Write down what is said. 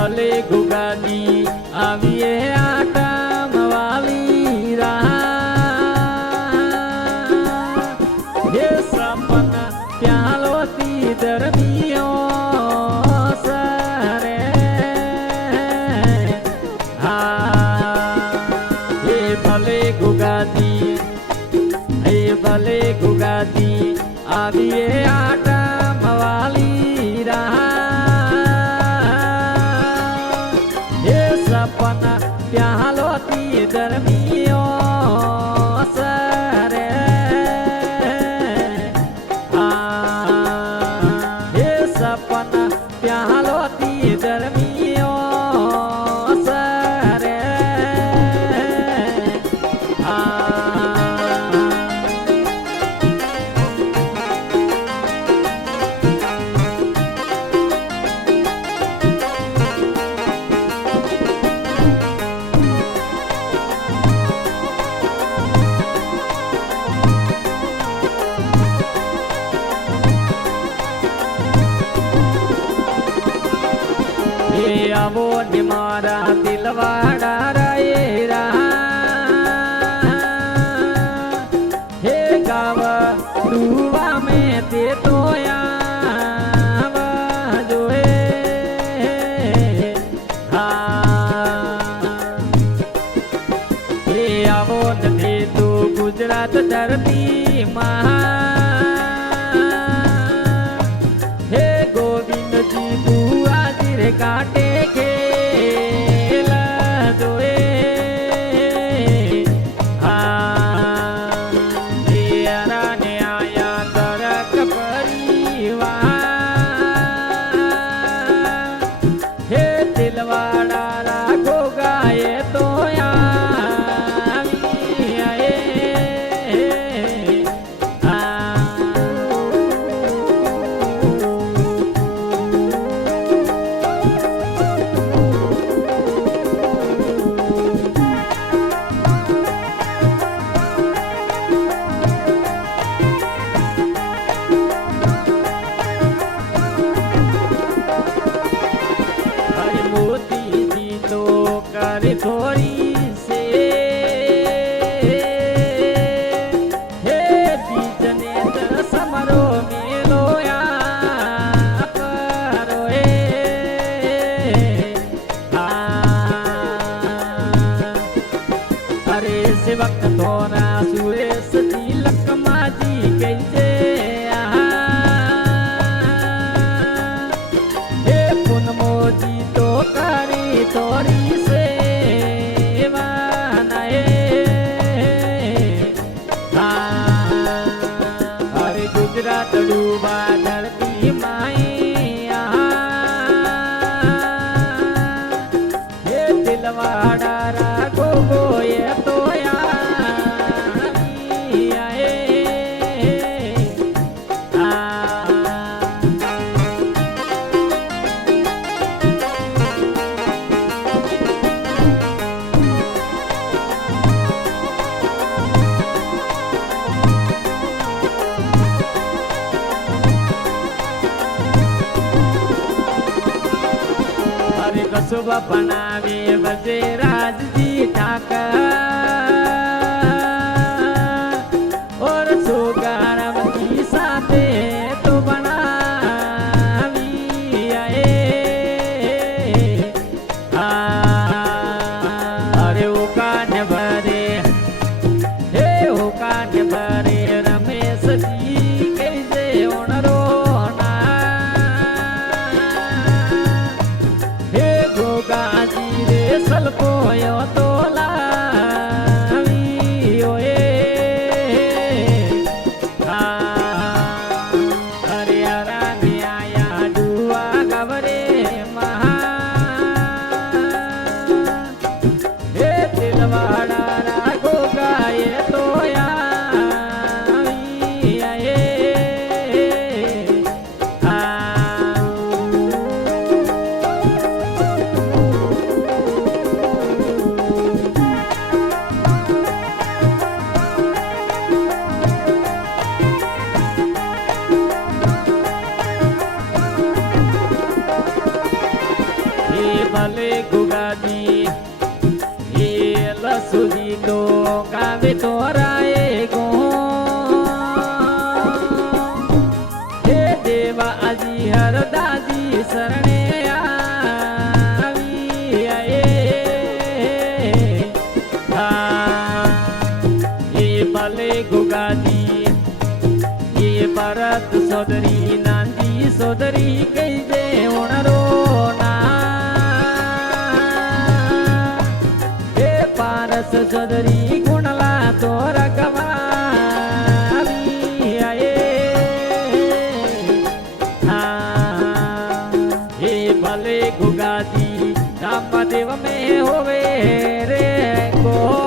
ભલે ગુગાજી આવીએ આટામ વાલી હે સપન પ્યાલોતી દરમિયો સરે હે ભલે ગુગાજી આવીએ આટામ વાલી હે સપન પ્યાલોતી દરમિયો સરે હે સપન પ્યાલોતી દરમિયો સરે આવો ને મારા દિલવાડા રાયરા હે ગાવ રૂવા મેં તે તો આવા જોએ હે આવો ને તો ગુજરાત ધરતી હે ગોવિંદજી બુઆજી રે કાટે થોડી સે હે બીજને સમરો મેલો કરો અરે સે વખત થોરા સુરેશ તિલક માજી કઈ છે હે પૂનમોજી તો કરી થોડી સે ગુજરાત ડૂબા ધરતી હે દિલવાડા રાખો ગોએ તો શુભ બનાવે વજે રાજજી ઠાકર ઓર સુગારમજી સાથે તો બનાવી અરે ઓકાન ભરે હે ઓકાન ભરે રમેશજી કઈ જે ઓણરો સલપોયો તો લા ભલે ગુગાજી એ લસુજી તો ગાવે તોરાએ ગો હે દેવા આજી હરદાજી શરણે આવી એ ભલે ગુગાજી એ ભરત સોદરી નાનજી સોદરી કઈ દે ઓણરો પારસ સોદરી ગુણલા તો રખવાવી હે ભલે ગુગાજી રામદેવ में होवे रे को